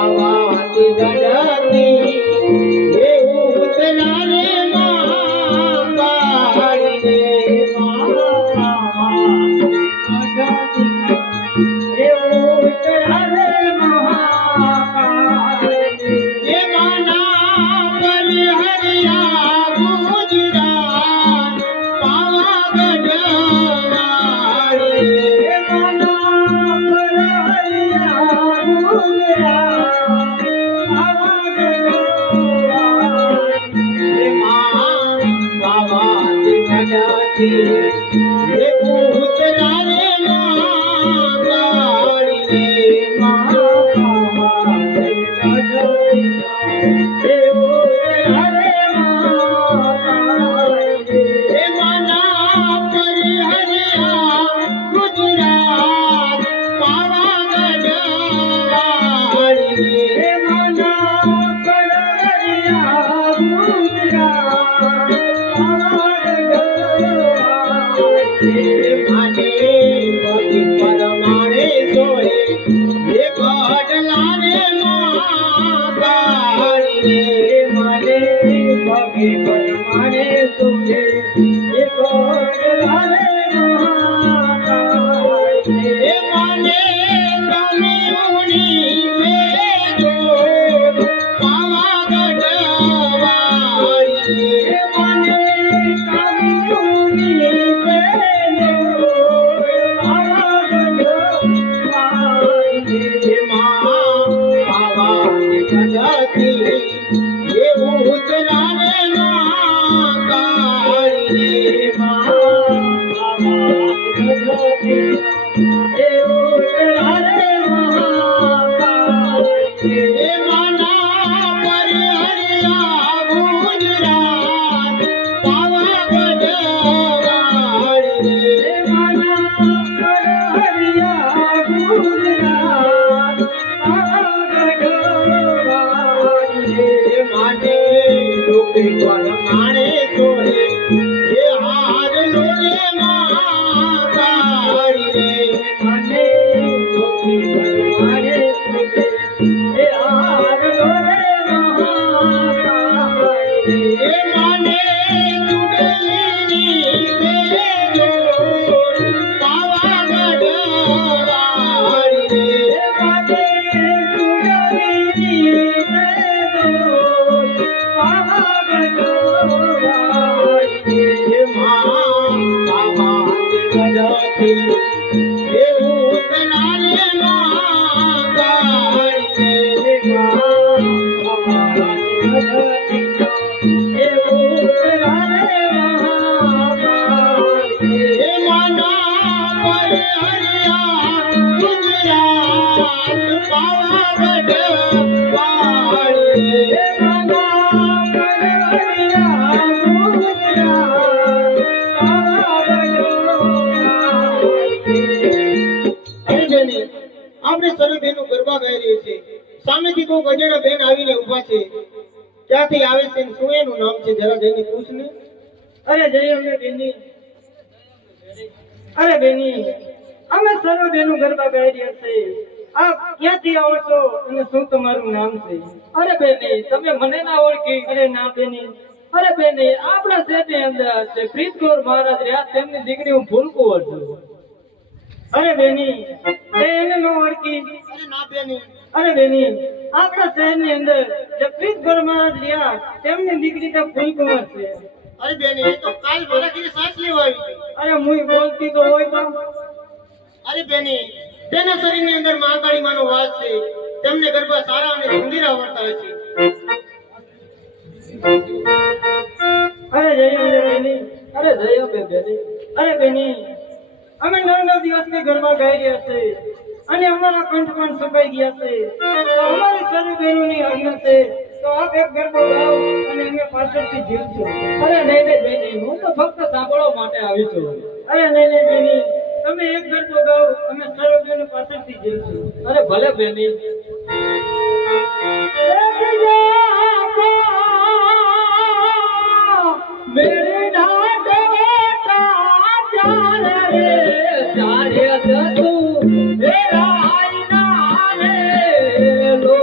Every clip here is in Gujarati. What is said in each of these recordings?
પાવાતી ગઢતી એવું ઉતરા રે માં કાળી રે એવું ઉતરા રે મહાકાળી એ માના પર હરિયા ગુજરાત પાવાગઢ વાળી એ માના પર હરિયા ગુજરાત પાવાગઢ વાળી એ માં પાવાતી ગઢતી એવું ઉતરા રે પરમાણે સોળે એ ગઢલા રે મહાકાળી રે મને પગે પરમાણે સોળે એ ગઢલા રે મહાકાળી એ મને તમે ઉની વેજો પાવાગઢ વાળી એ મને તમે ઉની એવું ઉતરા રે મહાકાળી રે એવું ઉતરા રે મહાકાળી એ માના પર હરિયા ગુજરાત પાવાગઢ વાળી રે માના પર હરિયા ગુજરાત માટે લોકે પરમાણે સોરે એ હાર લોરે મહાકાળી રે મને લોકે પરમાણે સોરે એ હાર લોરે મહાકાળી એ મને ચુડેલી વેજો પાવાગઢ વાળી રે મને ચુડેલી એવું ઉતરા રે મહાકાળી એવું ઉતરા રે મહાકાળી એ માના પર હરિયા ગુજરાત પાવાગઢ વાળી એ માના પર હરિયા ગુજરાત આપણે સરબેનું ગરબા ગાઈ રહી છે સામેથી કોઈ ગજેડા બેન આવીને ઊભા છે ક્યાંથી આવે છે શું એનું નામ છે જરા જઈને પૂછ ને અરે જય અમે બેની અરે બેની અમે સરબેનું ગરબા ગાઈ રહ્યા છે આપ ક્યાંથી આવો છો અને શું તમારું નામ છે અરે બેની તમે મને ના ઓળખી અરે ના બેની અરે બેની આપણા શહેરની અંદર છે પ્રીતગોર મહારાજ રહ્યા તેમની દીકરી હું ફૂલકુંવર છું અરે બેની એને નો ઓળખી અરે ના બેની અરે બેની આપણા શહેરની અંદર જે પ્રીતગોર મહારાજ રહ્યા તેમની દીકરી તો ફૂલકુંવર છે અરે બેની એ તો કાલ મારા ઘરે સાસ લેવા આવી અરે મુઈ બોલતી તો હોય તો અરે બેની તેના શરીરની અંદર મહાકાળી માનો વાસ છે તેમને ગરબા સારા અને સુંદર આવડતા હોય છે અરે જય બેની અરે જય બેની અરે બેની અમે 9 દિવસની ગરબા ગાઈ રહ્યા છે અને અમારા કંઠ પણ સુકાઈ ગયા છે તો અમારી સર્વ બહેનોની આજ્ઞા છે તો આપ એક ગરબો ગાઓ અને અમે પાછળથી જીવશું અરે નહીં બેની હું તો ફક્ત સાંભળવા માટે આવી છું અરે નહીં બેની તમે એક ગરબો ગાઓ અમે સર્વ બહેનો પાછળથી જીવશું અરે ભલે બેની मेरे नाट चार रे चार तू मेरा आईना रे लो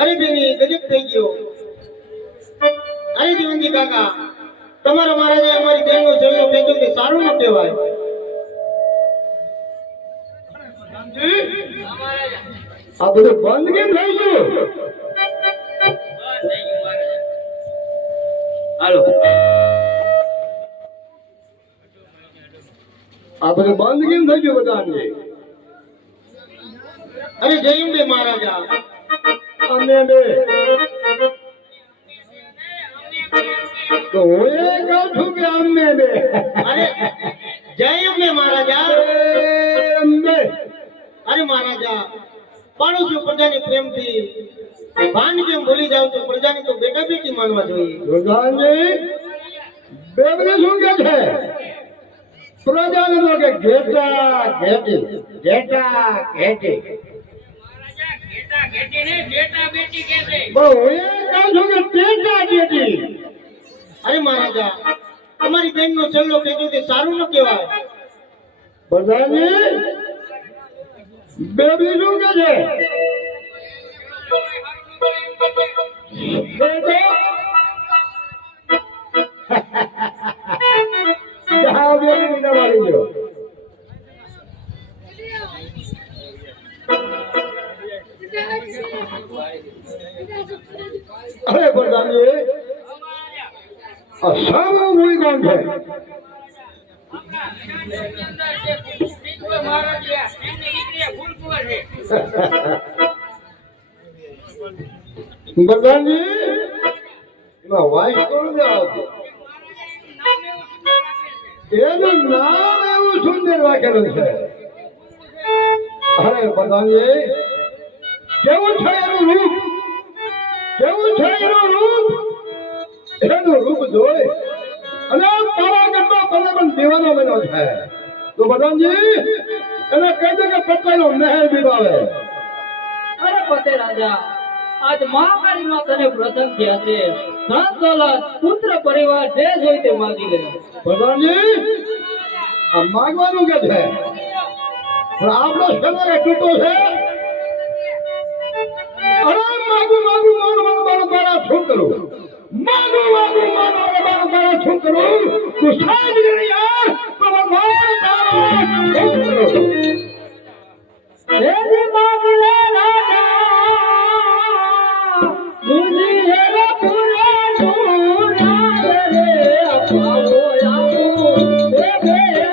અરે બેની ગજબ થઈ ગયો. અરે જીવનજી કાકા, તમારા મહારાજે અમારી બેનનો છેલ્લો ખેંચ્યો તે સારું ન કહેવાય. આ બધું બંધ કેમ થઈ ગયું? હાલો આ બધું બંધ કેમ થઈ ગયું બધાને? અરે જયંબે મહારાજા, અમે બે તો હું એ કહું છું કે અમે બે અરે જયંબે મહારાજા, અંબે અરે મહારાજા, પાડું છું પ્રજાની પ્રેમથી, ભાન કેમ ભૂલી જાવ છો? પ્રજાની તો બેટા બેટી માનવા જોઈએ. પ્રધાનજી બેબને શું કે છે? પ્રજાને તો કે ઘેટા ઘેટી ઘેટા ઘેટી. પણ હું એ કહું છું કે ટેટા ટેટી. અરે મહારાજા, અમારી બેનનો છેલ્લો ખેંચ્યો તે સારું ન કહેવાય. પ્રધાનજી બેબી શું કે છે? જાઓ બેબી દવાડી દો. અરે પ્રધાનજી આ સારું ભૂલી કોણ છે? પ્રધાનજી એમાં વાઇસ કોણ આવતો? એનું નામ એવું સુંદર રાખેલું છે. અરે પ્રધાનજી કેવું છે એનું રૂપ? કેવું છે એનું રૂપ? એનું રૂપ જોઈ અને પાવાગઢમાં પણ દીવાનો બન્યો છે. તો પ્રધાનજી એને કહી દે કે પટેલનો મહેલ બિરાવે. અરે પતે રાજા, આજ મહાકાળી માં તને પ્રસન્ન થયા છે. ધન દોલત પુત્ર પરિવાર જે જોઈ તે માગી લે. પ્રધાનજી આ માગવાનું કે છે પણ આપણો સમય તૂટો છે. અરે માગું માગું મારું મારું તારા શું કરું? માગું માગું મારું મારું તારા શું કરું? તું સાજ કરી યાર તો મારું તારા શું કરું? તેરી માગી લે રાજા, મુજી હેરે પૂરે પૂરા રે અપાવો આપો એ બે રે.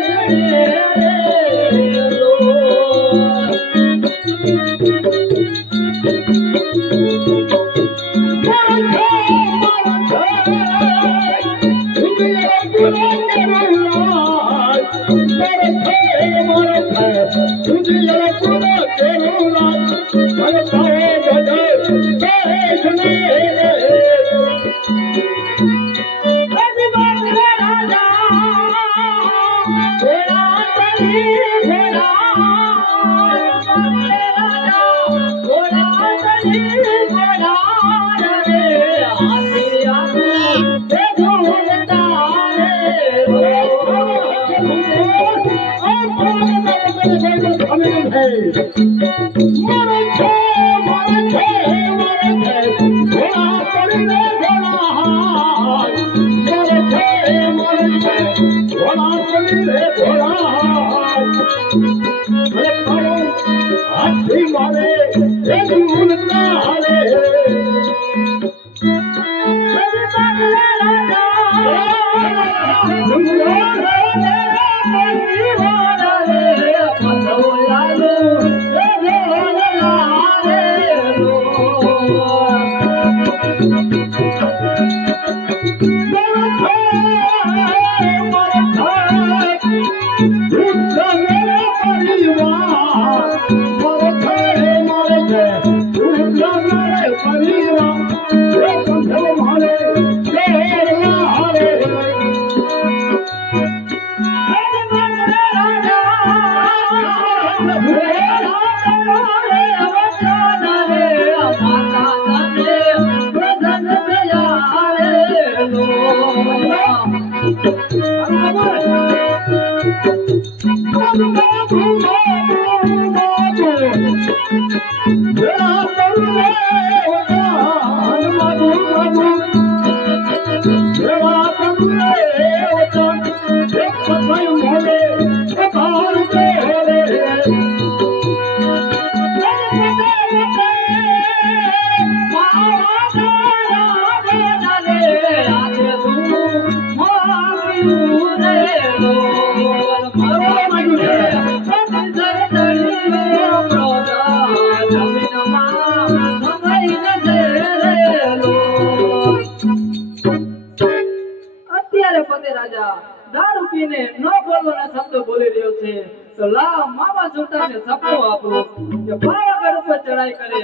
હાથી મારે એ દૂર ના હાલે અત્યારે પતે રાજા દારૂ પીને ન બોલવાના શબ્દો બોલી રહ્યો છે તો લા મામા સુલતાનને સપનો આપો કે પાવાગઢ ઉપર ચડાઈ કરે